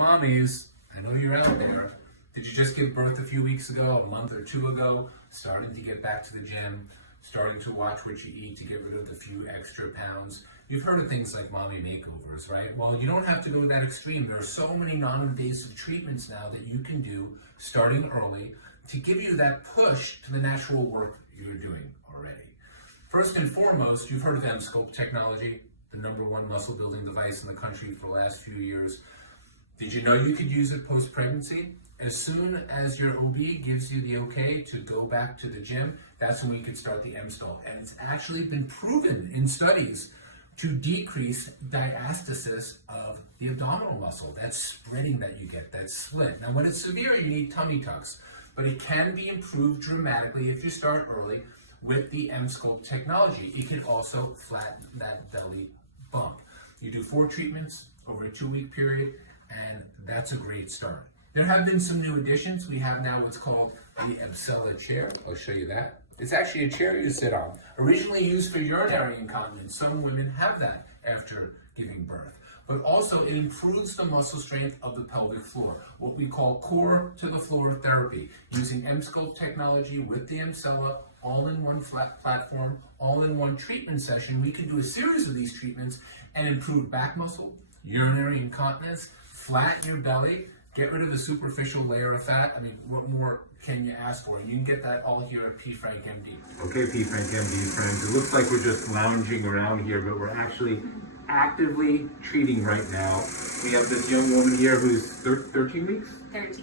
mommies, I know you're out there. Did you just give birth a few weeks ago, a month or two ago, starting to get back to the gym, starting to watch what you eat to get rid of the few extra pounds? You've heard of things like mommy makeovers, right? Well, you don't have to go that extreme. There are so many non-invasive treatments now that you can do starting early to give you that push to the natural work you're doing already. First and foremost, you've heard of Emsella technology, the #1 muscle building device in the country for the last few years. Did you know you could use it post-pregnancy? As soon as your OB gives you the okay to go back to the gym, that's when we could start the Emsella. And it's actually been proven in studies to decrease diastasis of the abdominal muscle, that spreading that you get, that split. Now, when it's severe, you need tummy tucks, but it can be improved dramatically if you start early with the Emsella technology. It can also flatten that belly bump. You do 4 treatments over a 2-week period, and that's a great start. There have been some new additions. We have now what's called the Emsella chair. I'll show you that. It's actually a chair you sit on. Originally used for urinary incontinence. Some women have that after giving birth. But also it improves the muscle strength of the pelvic floor, what we call core to the floor therapy, using Emsella technology with the Emsella, all-in-one flat platform, all-in-one treatment session. We can do a series of these treatments and improve back muscle, urinary incontinence, flatten your belly, get rid of the superficial layer of fat. I mean, what more can you ask for? You can get that all here at P. Frank MD. Okay, P. Frank MD friends, it looks like we're just lounging around here, but we're actually actively treating right now. We have this young woman here who's 13 weeks?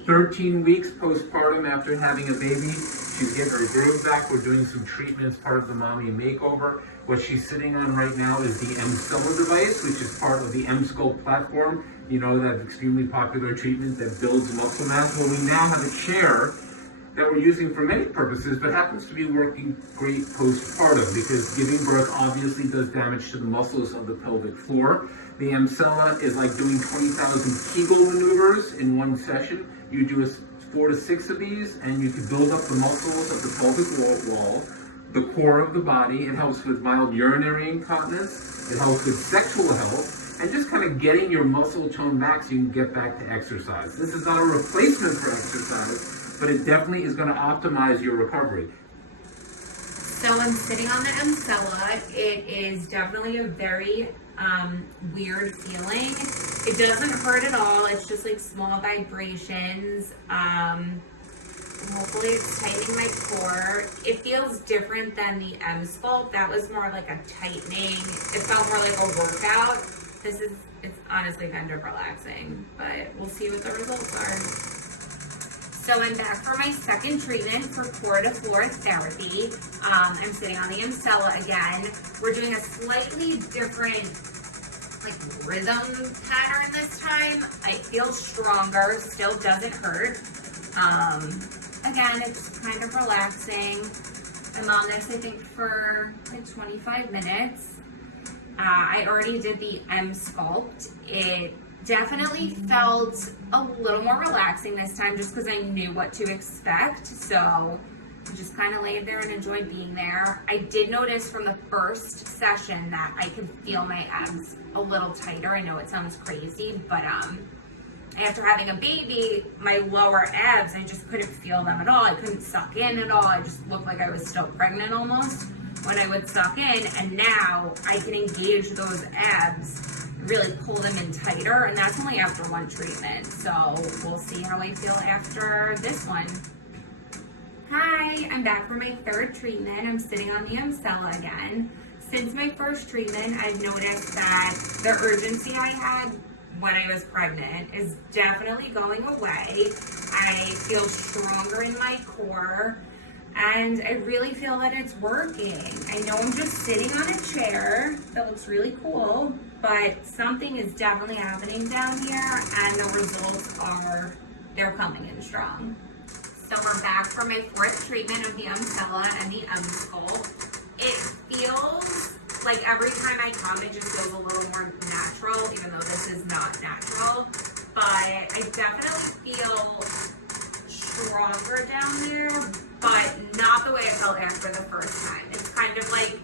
13 weeks postpartum after having a baby. She's getting her growth back. We're doing some treatments, part of the mommy makeover. What she's sitting on right now is the Emsella device, which is part of the Emsella platform. You know, that extremely popular treatment that builds muscle mass. Well, we now have a chair that we're using for many purposes, but happens to be working great postpartum because giving birth obviously does damage to the muscles of the pelvic floor. The Emsella is like doing 20,000 Kegel maneuvers in one session. You do 4 to 6 of these, and you can build up the muscles of the pelvic wall, the core of the body. It helps with mild urinary incontinence. It helps with sexual health, and just kind of getting your muscle tone back so you can get back to exercise. This is not a replacement for exercise, but it definitely is going to optimize your recovery. So I'm sitting on the Emsella. It is definitely a very weird feeling. It doesn't hurt at all. It's just like small vibrations. Hopefully it's tightening my core. It feels different than the Emsella. That was more like a tightening. It felt more like a workout. It's honestly kind of relaxing, but we'll see what the results are. So I'm back for my second treatment for core to floor therapy. I'm sitting on the Emsella again. We're doing a slightly different rhythm pattern this time. It feels stronger, still doesn't hurt. Again, it's kind of relaxing. I'm on this, I think, for like 25 minutes. I already did the Emsculpt. It definitely felt a little more relaxing this time just because I knew what to expect. So I just kind of laid there and enjoyed being there. I did notice from the first session that I could feel my abs a little tighter. I know it sounds crazy, but after having a baby, my lower abs, I just couldn't feel them at all. I couldn't suck in at all. I just looked like I was still pregnant almost when I would suck in, and now I can engage those abs, really pull them in tighter, and that's only after one treatment. So we'll see how I feel after this one. Hi, I'm back for my third treatment. I'm sitting on the Emsella again. Since my first treatment, I've noticed that the urgency I had when I was pregnant is definitely going away. I feel stronger in my core, and I really feel that it's working. I know I'm just sitting on a chair that looks really cool, but something is definitely happening down here, and the results they're coming in strong. So we're back for my fourth treatment of the Emsella and the Emsculpt. It feels like every time I come, it just feels a little more natural, even though this is not natural. But I definitely feel stronger down there, but not the way I felt after the first time. It's kind of like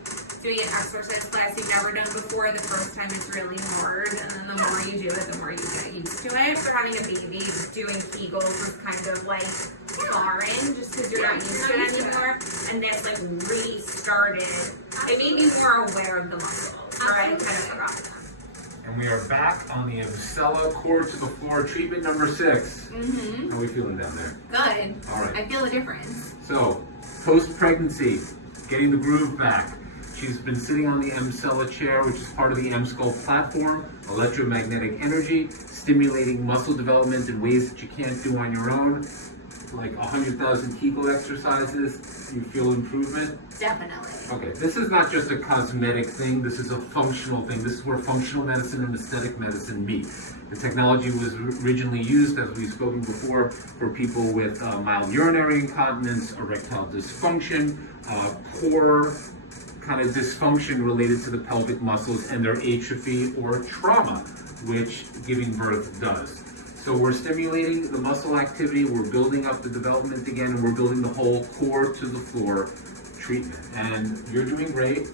doing an exercise class you've never done before. The first time it's really hard, and then the more you do it, the more you get used to it. After having a baby, doing Kegels was kind of like foreign, just because you're not used to it anymore. And this like restarted. It made me more aware of the muscles, or I kind of forgot them. And we are back on the Emsella Core to the Floor treatment number 6. Mm-hmm. How are we feeling down there? Good. All right. I feel the difference. So, post-pregnancy, getting the groove back. She's been sitting on the Emsella chair, which is part of the Emsculpt platform, electromagnetic energy, stimulating muscle development in ways that you can't do on your own, like 100,000 Kegel exercises. You feel improvement? Definitely. Okay, this is not just a cosmetic thing, this is a functional thing. This is where functional medicine and aesthetic medicine meet. The technology was originally used, as we've spoken before, for people with mild urinary incontinence, erectile dysfunction, core kind of dysfunction related to the pelvic muscles and their atrophy or trauma, which giving birth does. So we're stimulating the muscle activity, we're building up the development again, and we're building the whole core to the floor treatment. And you're doing great.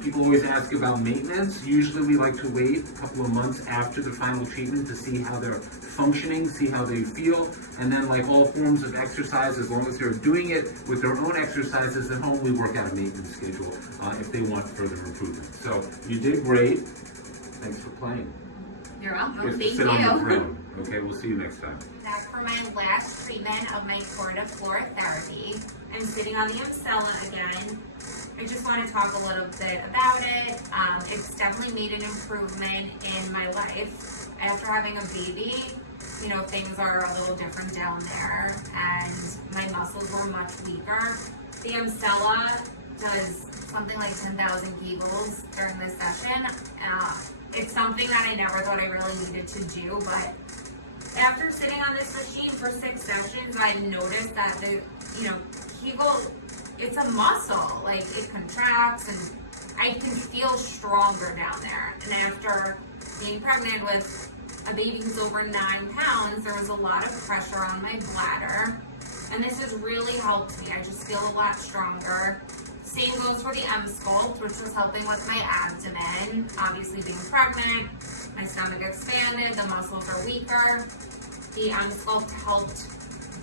People always ask about maintenance. Usually we like to wait a couple of months after the final treatment to see how they're functioning, see how they feel. And then like all forms of exercise, as long as they're doing it with their own exercises at home, we work out a maintenance schedule if they want further improvement. So you did great. Thanks for playing. You're welcome. Just Thank sit on the you. ground. Okay, we'll see you next time. Back for my last treatment of my core to floor therapy. I'm sitting on the Emsella again. I just want to talk a little bit about it. It's definitely made an improvement in my life. After having a baby, you know, things are a little different down there, and my muscles were much weaker. The Emsella does something like 10,000 Kegels during this session. It's something that I never thought I really needed to do, but after sitting on this machine for 6 sessions, I noticed that the, Kegel, it's a muscle, like it contracts, and I can feel stronger down there. And after being pregnant with a baby who's over 9 pounds, there was a lot of pressure on my bladder, and this has really helped me. I just feel a lot stronger. Same goes for the Emsculpt, which was helping with my abdomen. Obviously being pregnant, my stomach expanded, the muscles are weaker. The Emsculpt helped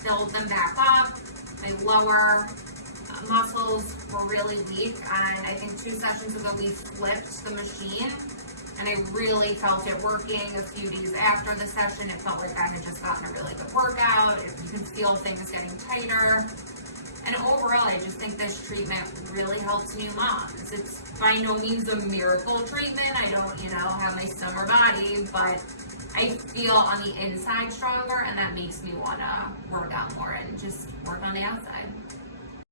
build them back up. My lower muscles were really weak, and I think 2 sessions ago we flipped the machine, and I really felt it working. A few days after the session, it felt like I had just gotten a really good workout. You can feel things getting tighter. And overall, I just think this treatment really helps new moms. It's by no means a miracle treatment. I don't, have my summer body, but I feel on the inside stronger, and that makes me want to work out more and just work on the outside.